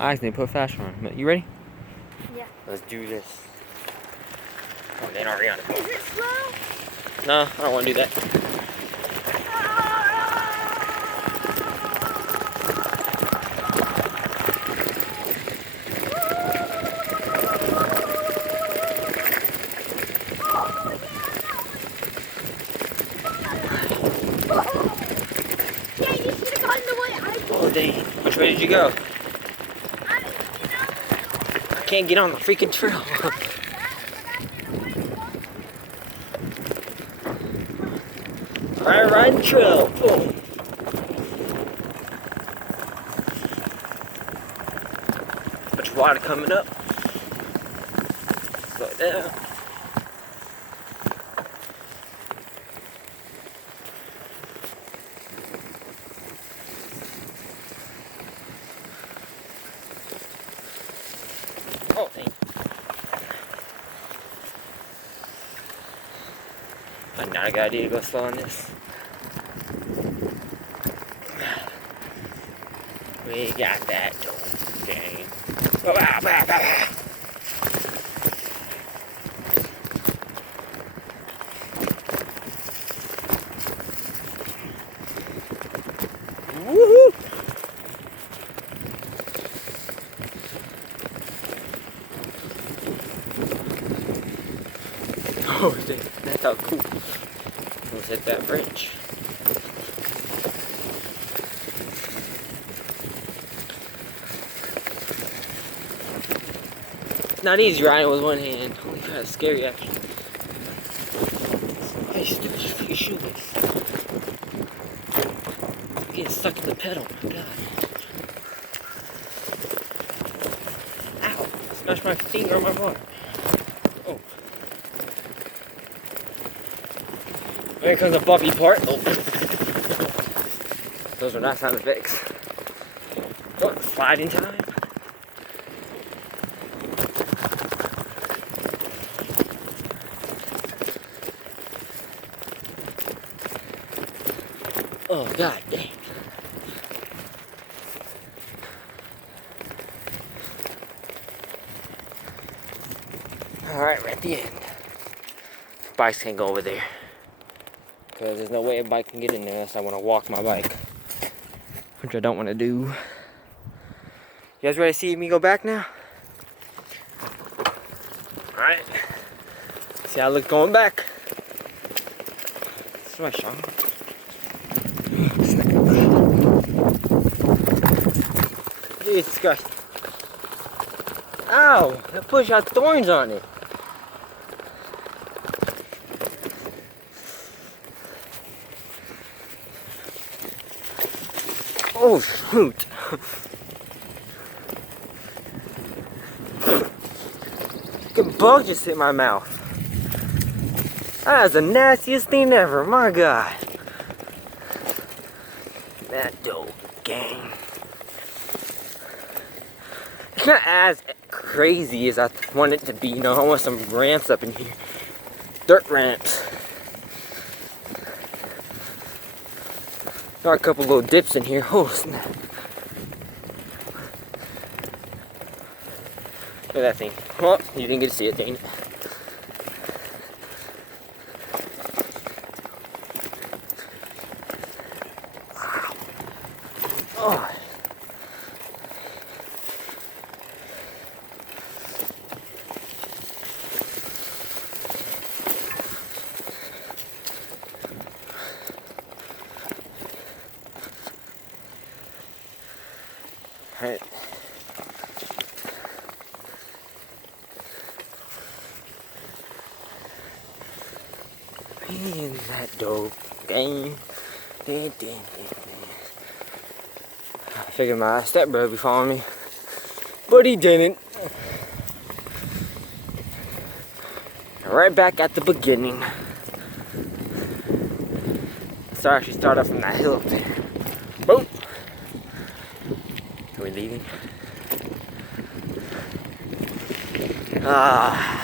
I need to put faster on. You ready? Yeah. Let's do this. Oh, they already on it. Is it slow? No, I don't want to do that. Yeah, you should have gone the way I did. Oh, dang. Which way did you go? I can't get on the freaking trail. Alright, riding trail. Boom. Bunch of water coming up. Slow it down. Oh, dang. But now I got idea to go slow on this. We got that dope game. Woohoo! Oh, dang. That felt cool. Let's hit that bridge. Not easy riding with one hand. Only kind of scary actually. I used to just freaking shoot this. I'm getting stuck to the pedal. My God. Ow! Smashed my finger on my bar. Oh. Here comes the bumpy part. Oh. Those are not sound effects. Oh, sliding time. Oh, God dang. Alright, we're at the end. Bikes can't go over there. Because there's no way a bike can get in there unless I want to walk my bike. Which I don't want to do. You guys ready to see me go back now? Alright. See how I look going back. That's my shot. Jesus Christ. Ow! That bush had thorns on it. Oh, shoot. Fucking bug just hit my mouth. That is the nastiest thing ever, my God. That dope game. It's not as crazy as I want it to be, you know. I want some ramps up in here. Dirt ramps. There are a couple little dips in here. Oh, snap. Look at that thing. Well, you didn't get to see it, dang it. Oh. Alright. Man, that dope game. I figured my stepbrother would be following me, but he didn't. Right back at the beginning. So I actually start off from that hill up there. Boom. Are we leaving? Ah.